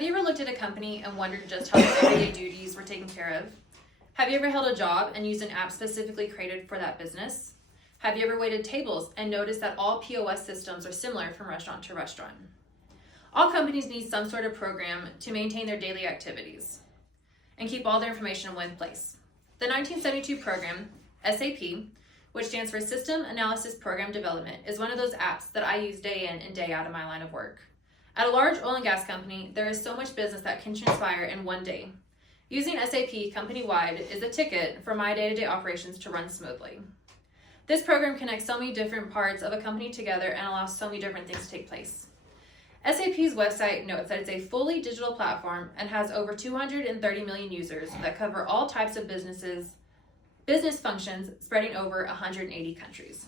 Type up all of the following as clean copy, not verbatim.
Have you ever looked at a company and wondered just how their everyday duties were taken care of? Have you ever held a job and used an app specifically created for that business? Have you ever waited tables and noticed that all POS systems are similar from restaurant to restaurant? All companies need some sort of program to maintain their daily activities and keep all their information in one place. The 1972 program, SAP, which stands for System Analysis Program Development, is one of those apps that I use day in and day out of my line of work. At a large oil and gas company, there is so much business that can transpire in one day. Using SAP company-wide is a ticket for my day-to-day operations to run smoothly. This program connects so many different parts of a company together and allows so many different things to take place. SAP's website notes that it's a fully digital platform and has over 230 million users that cover all types of business functions spreading over 180 countries.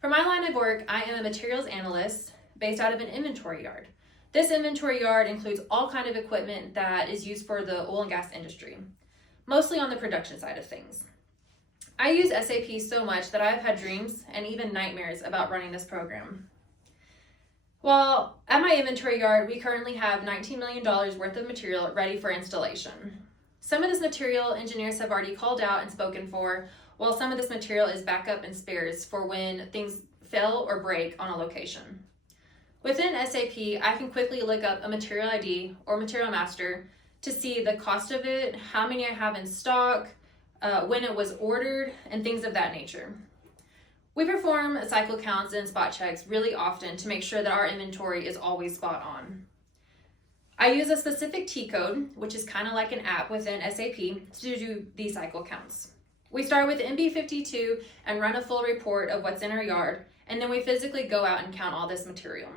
For my line of work, I am a materials analyst based out of an inventory yard. This inventory yard includes all kind of equipment that is used for the oil and gas industry, mostly on the production side of things. I use SAP so much that I've had dreams and even nightmares about running this program. Well, at my inventory yard, we currently have $19 million worth of material ready for installation. Some of this material engineers have already called out and spoken for, while some of this material is backup and spares for when things fail or break on a location. Within SAP, I can quickly look up a material ID or material master to see the cost of it, how many I have in stock, when it was ordered, and things of that nature. We perform cycle counts and spot checks really often to make sure that our inventory is always spot on. I use a specific T-code, which is kind of like an app within SAP, to do these cycle counts. We start with MB52 and run a full report of what's in our yard, and then we physically go out and count all this material.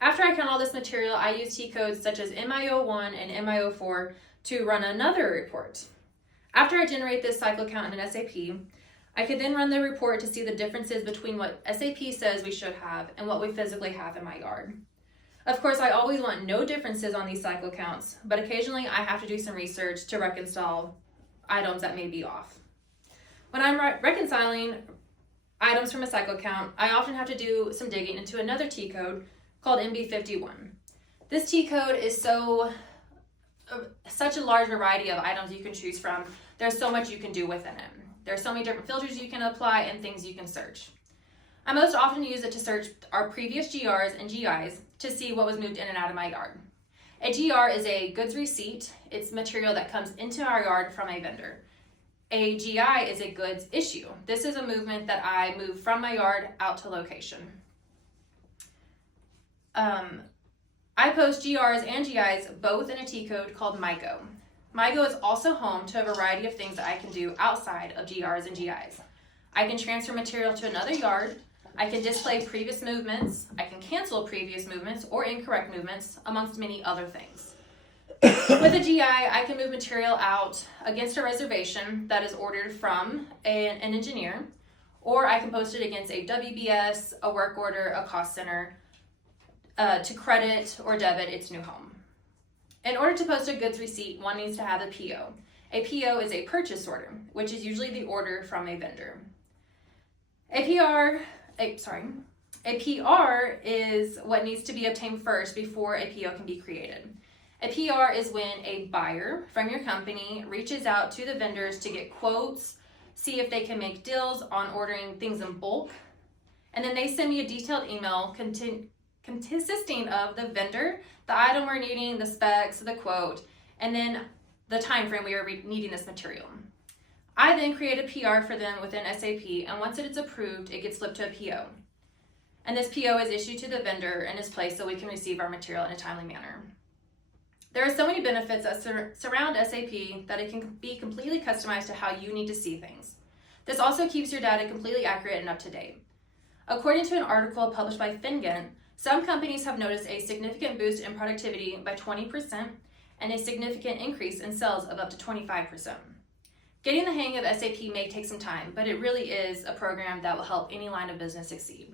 After I count all this material, I use T-codes such as MI01 and MI04 to run another report. After I generate this cycle count in an SAP, I can then run the report to see the differences between what SAP says we should have and what we physically have in my yard. Of course, I always want no differences on these cycle counts, but occasionally I have to do some research to reconcile items that may be off. When I'm reconciling items from a cycle count, I often have to do some digging into another T-code called MB51. This T-code is such a large variety of items you can choose from. There's so much you can do within it. There's so many different filters you can apply and things you can search. I most often use it to search our previous GRs and GIs to see what was moved in and out of my yard. A GR is a goods receipt. It's material that comes into our yard from a vendor. A GI is a goods issue. This is a movement that I move from my yard out to location. I post GRs and GIs both in a T-code called MyGo. MyGo is also home to a variety of things that I can do outside of GRs and GIs. I can transfer material to another yard. I can display previous movements. I can cancel previous movements or incorrect movements, amongst many other things. With a GI, I can move material out against a reservation that is ordered from an engineer, or I can post it against a WBS, a work order, a cost center, to credit or debit its new home. In order to post a goods receipt, one needs to have a PO. A PO is a purchase order, which is usually the order from a vendor. A PR is what needs to be obtained first before a PO can be created. A PR is when a buyer from your company reaches out to the vendors to get quotes, see if they can make deals on ordering things in bulk, and then they send me a detailed email consisting of the vendor, the item we're needing, the specs, the quote, and then the time frame we are needing this material. I then create a PR for them within SAP, and once it is approved, it gets flipped to a PO. And this PO is issued to the vendor and is placed so we can receive our material in a timely manner. There are so many benefits that surround SAP that it can be completely customized to how you need to see things. This also keeps your data completely accurate and up to date. According to an article published by Fingent, some companies have noticed a significant boost in productivity by 20% and a significant increase in sales of up to 25%. Getting the hang of SAP may take some time, but it really is a program that will help any line of business succeed.